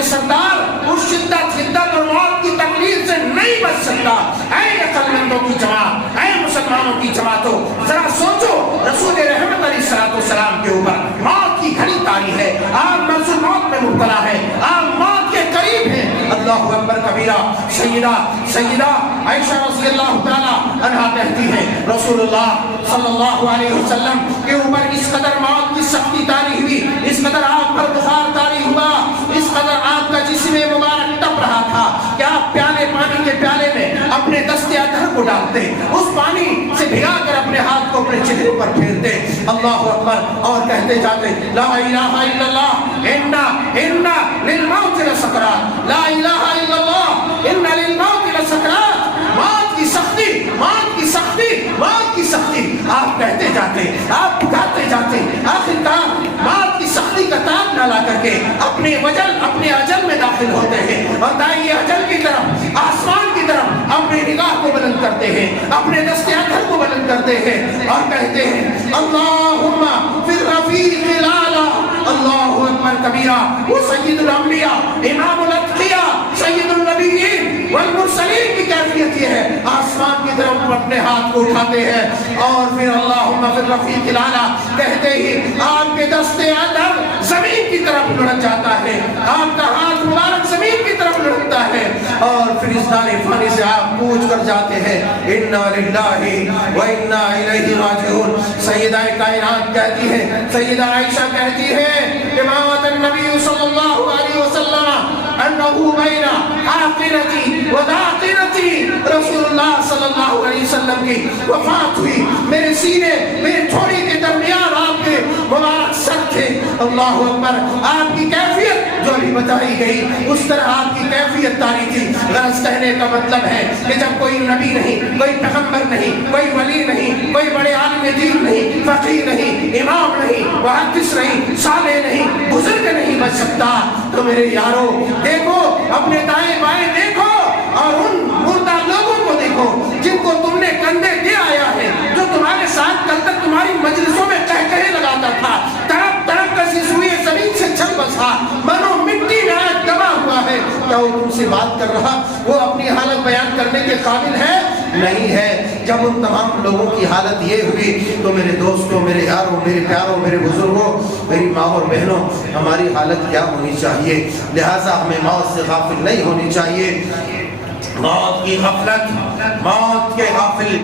کے سردار اس شدت اور موت کی تکلیف سے نہیں بچ سکتا۔ اے عقل مندوں کی جماعت، اے مسلمانوں کی جماعتوں، ذرا سوچو رسول رحمت علیہ الصلوۃ والسلام کے اوپر موت کی گھڑی طاری ہے، آپ مرض موت میں مبتلا ہے، آپ موت کے قریب ہیں۔ اللہ اکبر کبیرہ۔ سیدہ عائشہ رضی اللہ تعالی عنہا کہتی ہیں رسول اللہ صلی اللہ علیہ وسلم کے اوپر اس قدر موت کی سختی طاری ہوئی، اس قدر آپ پر بخار طاری ہوا، اس قدر آپ کا جسم مبارک تپ رہا تھا کہ آپ پانی کے پیالے میں اپنے دست ادھر کو ڈالتے، اس پانی سے بھگا کر اپنے ہاتھ کو اپنے چہرے پر پھیرتے، اللہ اکبر، اور کہتے جاتے لا الہ الا اللہ ان للموت لسکرات، لا الہ الا اللہ ان للموت لسکرات۔ موت کی سختی، موت کی سختی، موت کی سختی، آپ کہتے جاتے، آپ پکارتے جاتے، آخرکار موت کی سختی کا تاج نہ لا کر کے اپنے اجل میں داخل ہوتے ہیں، اور دائیں اجل کی طرف، آسمان کی طرف اپنے نگاہ کو بلند کرتے ہیں، اپنے دست ادھر کو بلند کرتے ہیں، اور کہتے ہیں اللہم فی الرفیق الاعلی۔ اللہ اکبر کبیرہ۔ وہ سید الانبیاء، امام الاتقیاء، سید النبیین والمرسلین کی کیفیت یہ ہے، آسمان کی طرف اپنے ہاتھ کو اٹھاتے ہیں اور پھر اللہم فی الرفیق الاعلی کہتے ہی آپ کے دست ادھر زمین کی طرف لڑک جاتا ہے، آپ کا ہاتھ مبارک زمین کی طرف لڑکتا ہے، اور پھر اس دار فانی سے آپ پوچھ کر جاتے ہیں انا للہ و انا الیہ راجعون۔ سیدہ کائنات کہتی ہے، سیدہ عائشہ کہتی ہے کہ مات النبی صلی اللہ علیہ وسلم انہو بین حاقنتی و داقنتی، رسول اللہ صلی اللہ علیہ وسلم کی وفات ہوئی، میرے سینے، میرے تھوڑی کے درمیان آپ کے مبارک سر تھے۔ اللہ اکبر۔ آپ کی کیفیت جو ابھی بتائی گئی اس طرح آپ کی کیفیت تاری تھی۔ غرض کہنے کا مطلب ہے کہ جب کوئی نبی نہیں، کوئی پیغمبر نہیں، کوئی ولی نہیں، کوئی بڑے عالم دین نہیں، فقیہ نہیں، امام نہیں، محدث نہیں، صالح نہیں، بزرگ نہیں بچ سکتا، تو میرے یارو دیکھو، اپنے دائیں بائیں دیکھو، اور ان مردہ لوگوں کو دیکھو جن کو تم نے کندھے دے آیا ہے، جو تمہارے ساتھ کل تک تمہاری مجلسوں میں قہقہے لگاتا تھا، تڑپ تڑپ کر اس روئے زمین سے چھل بسا، منو مٹی میں آج دبا ہوا ہے، کیا وہ تم سے بات کر رہا؟ وہ اپنی حالت بیان کرنے کے قابل ہے؟ نہیں ہے۔ جب ان تمام لوگوں کی حالت یہ ہوئی تو میرے دوستوں، میرے یاروں، میرے پیاروں، میرے بزرگوں، میری ماں اور بہنوں، ہماری حالت کیا ہونی چاہیے؟ لہٰذا ہمیں موت سے غافل نہیں ہونی چاہیے۔ موت کی غفلت، موت کے غافل